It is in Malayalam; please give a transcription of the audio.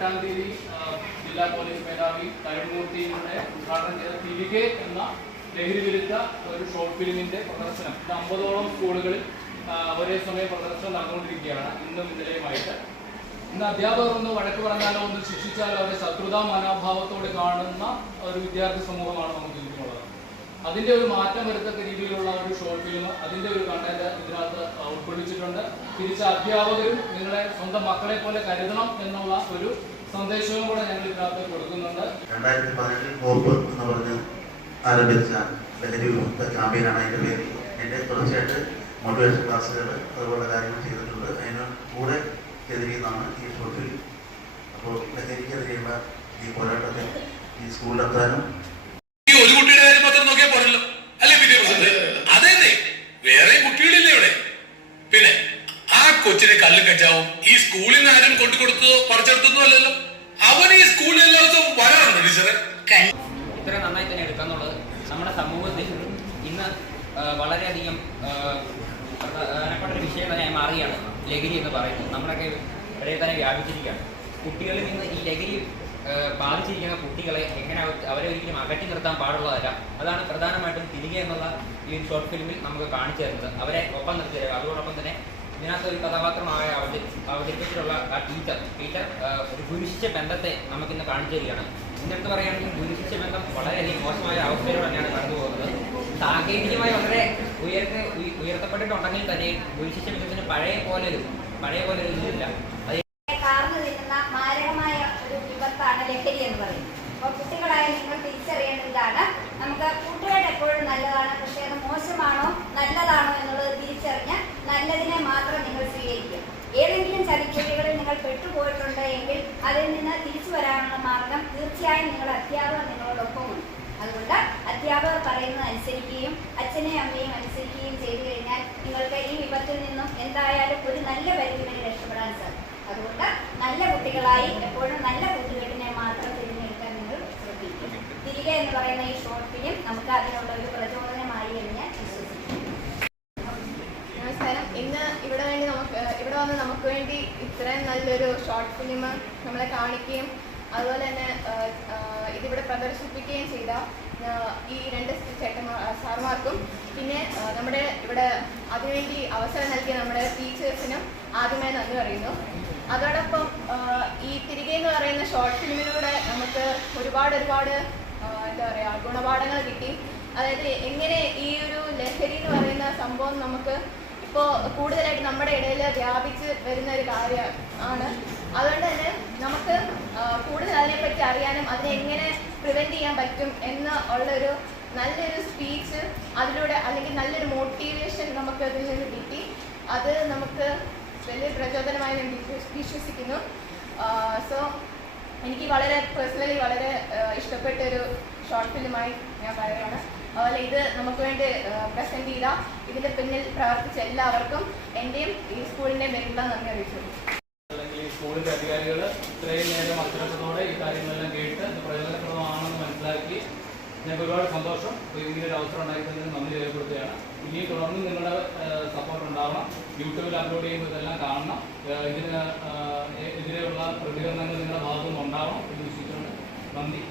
8-ാം തീയതി ജില്ലാ പോലീസ് മേധാവി കരുണമൂർത്തിയുടെ ഉദ്ഘാടനം ചെയ്ത തിരികെ എന്ന ലഹരി വിരുദ്ധ ഒരു ഷോർട്ട് ഫിലിമിന്റെ പ്രദർശനം 50ഓളം സ്കൂളുകളിൽ ഒരേ സമയം പ്രദർശനം നടന്നുകൊണ്ടിരിക്കുകയാണ്. ഇന്നും ഇന്നലെയുമായിട്ട് ഇന്ന് അധ്യാപകർ ഒന്ന് വഴക്ക് പറഞ്ഞാലോ ഒന്ന് ശിക്ഷിച്ചാലോ അവരെ ശത്രുതാ മനോഭാവത്തോടെ കാണുന്ന ഒരു വിദ്യാർത്ഥി സമൂഹമാണ് നമുക്ക് ചുറ്റുമുള്ളത്. അതിന്റെ ഒരു മാറ്റം വരുത്തക്ക രീതിയിലുള്ള ഒരു ഷോർട്ട് ഫിലിം, അതിന്റെ ഒരു കണ്ടന്റ് ഇതിനകത്ത് ഉൾക്കൊള്ളിച്ചിട്ടുണ്ട്. തിരിച്ച അധ്യാപകരും നിങ്ങളെ സ്വന്തം മക്കളെ പോലെ കരുതണം എന്നുള്ള ഒരു സന്ദേശവും കൂടെ ഞങ്ങൾ ഇതിനകത്ത് കൊടുക്കുന്നുണ്ട്. 2018 കോപ്പ് എന്ന് പറഞ്ഞ് ആരംഭിച്ച ലഹരി വിമുക്ത ക്യാമ്പയിനാണ് അതിന്റെ പേര്. എന്റെ തുടർച്ചയായിട്ട് മോട്ടിവേഷൻ ക്ലാസ്സുകൾ അതുപോലെ കാര്യങ്ങൾ ചെയ്തിട്ടുണ്ട്. അതിന് കൂടെ ചെയ്തിരിക്കുന്നതാണ് ഈ ഷോർട്ട് ഫിലിം. അപ്പോൾ ലഹരിക്കെതിരെയുള്ള ഈ പോരാട്ടത്തിൽ ഈ സ്കൂളിലെത്താനും ഒരു കുട്ടിയുടെ കാര്യം മാത്രം നോക്കിയാൽ പോരല്ലോ അല്ലേ? അതെ, വേറെ കുട്ടികളില്ലേ ഇവിടെ? പിന്നെ ആ കൊച്ചിനെ കല്ലും കഞ്ചാവും ഈ സ്കൂളിൽ നിന്ന് ആരും കൊണ്ടുകൊടുത്തതോ പറിച്ചെടുത്തതോ അല്ലല്ലോ. അവൻ ഈ സ്കൂളിൽ എല്ലാ ദിവസവും വരാറുണ്ടോ ടീച്ചറെ? ഇത്ര നന്നായി തന്നെ എടുക്കാന്നുള്ളത് നമ്മുടെ സമൂഹത്തിൽ ഇന്ന് വളരെയധികം പ്രധാനപ്പെട്ട ഒരു വിഷയം തന്നെ മാറുകയാണ്. ലഹരി എന്ന് പറയുന്നത് നമ്മളൊക്കെ ഇവിടെ തന്നെ വ്യാപിച്ചിരിക്കുകയാണ്. കുട്ടികളിൽ നിന്ന് ഈ ലഹരി ബാധിച്ചിരിക്കുന്ന കുട്ടികളെ എങ്ങനെ അവരെ ഒരിക്കലും അകറ്റി നിർത്താൻ പാടുള്ളതല്ല. അതാണ് പ്രധാനമായിട്ടും തിരികെ എന്നുള്ള ഈ ഷോർട്ട് ഫിലിമിൽ നമുക്ക് കാണിച്ചു തരുന്നത്. അവരെ ഒപ്പം നിർത്തി തരിക. അതോടൊപ്പം തന്നെ ഇതിനകത്ത് ഒരു കഥാപാത്രമായ അവതരിപ്പിച്ചിട്ടുള്ള ആ ടീച്ചർ ഒരു ഗുരുശിഷ്യ ബന്ധത്തെ നമുക്കിന്ന് കാണിച്ചു തരികയാണ്. ഇതിനടുത്ത് പറയുകയാണെങ്കിൽ ഗുരുശിഷ്യ ബന്ധം വളരെയധികം മോശമായ അവസ്ഥയിലൂടെ തന്നെയാണ് കടന്നു പോകുന്നത്. സാങ്കേതികമായി വളരെ ഉയർത്തപ്പെട്ടിട്ടുണ്ടെങ്കിൽ തന്നെ ഗുരുശിഷ്യ ബന്ധത്തിന് പഴയ പോലെ ഒരു ഇതില്ല. മാരകമായ ഒരു വിപത്താണ് ലഹരി എന്ന് പറയുന്നത്. അപ്പോൾ കുട്ടികളായ നിങ്ങൾ തിരിച്ചറിയേണ്ടതാണ്, നമുക്ക് കൂട്ടുകെട്ട് എപ്പോഴും നല്ലതാണ്, പക്ഷേ അത് മോശമാണോ നല്ലതാണോ എന്നുള്ളത് തിരിച്ചറിഞ്ഞ് നല്ലതിനെ മാത്രം നിങ്ങൾ സ്വീകരിക്കും. ഏതെങ്കിലും ചതിക്കുഴികളിൽ നിങ്ങൾ പെട്ടുപോയിട്ടുണ്ട് എങ്കിൽ അതിൽ നിന്ന് തിരിച്ചു വരാനുള്ള മാർഗം തീർച്ചയായും നിങ്ങളുടെ അധ്യാപകർ നിങ്ങളോടൊപ്പമുണ്ട്. അതുകൊണ്ട് അധ്യാപകർ പറയുന്നത് അനുസരിക്കുകയും അച്ഛനെയും അമ്മയും അനുസരിക്കുകയും ചെയ്തു കഴിഞ്ഞാൽ നിങ്ങൾക്ക് ഈ വിപത്തിൽ നിന്നും എന്തായാലും ഒരു നല്ല പരിധിയിൽ രക്ഷപ്പെടാൻ സാധിക്കും. അതുകൊണ്ട് നല്ല കുട്ടികളായി എപ്പോഴും നല്ല കൂട്ടുകെട്ടിനെ മാത്രം തിരഞ്ഞെടുക്കാൻ നിങ്ങൾ ശ്രദ്ധിക്കും. തിരികെ എന്ന് പറയുന്ന ഈ ഷോർട്ട് ഫിലിം നമുക്ക് അതിനുള്ള ഒരു പ്രചോദനമായി എന്ന് ഞാൻ വിശ്വസിക്കുന്നു. നമസ്കാരം. ഇന്ന് ഇവിടെ വന്ന് നമുക്ക് വേണ്ടി ഇത്രയും നല്ലൊരു ഷോർട്ട് ഫിലിം നമ്മളെ കാണിക്കുകയും അതുപോലെ തന്നെ ഇതിവിടെ പ്രദർശിപ്പിക്കുകയും ചെയ്ത ഈ 2 സാർമാർക്കും പിന്നെ നമ്മുടെ ഇവിടെ അതിനുവേണ്ടി അവസരം നൽകിയ നമ്മുടെ ടീച്ചേഴ്സിനും ആദ്യമായി നന്ദി പറയുന്നു. അതോടൊപ്പം ഈ തിരികെ എന്ന് പറയുന്ന ഷോർട്ട് ഫിലിമിലൂടെ നമുക്ക് ഒരുപാട് എന്താ പറയുക ഗുണപാഠങ്ങൾ കിട്ടി. അതായത് എങ്ങനെ ഈ ഒരു ലഹരി എന്ന് പറയുന്ന സംഭവം നമുക്ക് ഇപ്പോൾ കൂടുതലായിട്ട് നമ്മുടെ ഇടയിൽ വ്യാപിച്ച് വരുന്ന ഒരു കാര്യമാണ്. അതുകൊണ്ട് തന്നെ നമുക്ക് കൂടുതൽ അതിനെപ്പറ്റി അറിയാനും അതിനെ എങ്ങനെ പ്രിവെൻറ്റ് ചെയ്യാൻ പറ്റും എന്ന് ഉള്ളൊരു നല്ലൊരു സ്പീച്ച് അതിലൂടെ അല്ലെങ്കിൽ നല്ലൊരു മോട്ടിവേഷൻ നമുക്ക് അതിൽ നിന്ന് കിട്ടി. അത് നമുക്ക് വലിയ പ്രചോദനമായി ഞാൻ വിശ്വസിക്കുന്നു. സോ എനിക്ക് പേഴ്സണലി വളരെ ഇഷ്ടപ്പെട്ടൊരു ഷോർട്ട് ഫിലിമായി ഞാൻ പറയുകയാണ്. അതുപോലെ ഇത് നമുക്ക് വേണ്ടി പ്രസൻറ്റ് ചെയ്ത ഇതിൻ്റെ പിന്നിൽ പ്രവർത്തിച്ച എല്ലാവർക്കും എൻ്റെയും ഈ സ്കൂളിൻ്റെയും പേരിലുള്ള നന്ദി അറിയിച്ചു. അല്ലെങ്കിൽ സ്കൂളിൻ്റെ അധികാരികൾ ഇത്രയും നേരം അച്ചടക്കത്തോടെ ഈ കാര്യങ്ങളെല്ലാം കേട്ട് അത് പ്രയോജനപ്രദമാണെന്ന് മനസ്സിലാക്കി ഞങ്ങൾക്ക് ഒരുപാട് സന്തോഷം. ഇങ്ങനെ ഒരു അവസരം ഉണ്ടായിരുന്നതിന് നന്ദി രേഖപ്പെടുത്തുകയാണ്. ഇനിയും തുടർന്ന് നിങ്ങളുടെ സപ്പോർട്ട് ഉണ്ടാവണം. യൂട്യൂബിൽ അപ്ലോഡ് ചെയ്യുമ്പോൾ ഇതെല്ലാം കാണണം. ഇതിനെതിരെയുള്ള പ്രതികരണങ്ങൾ നിങ്ങളുടെ ഭാഗത്തുനിന്ന് ഉണ്ടാവണം എന്ന് വിശ്വസിച്ചുകൊണ്ട് നന്ദി.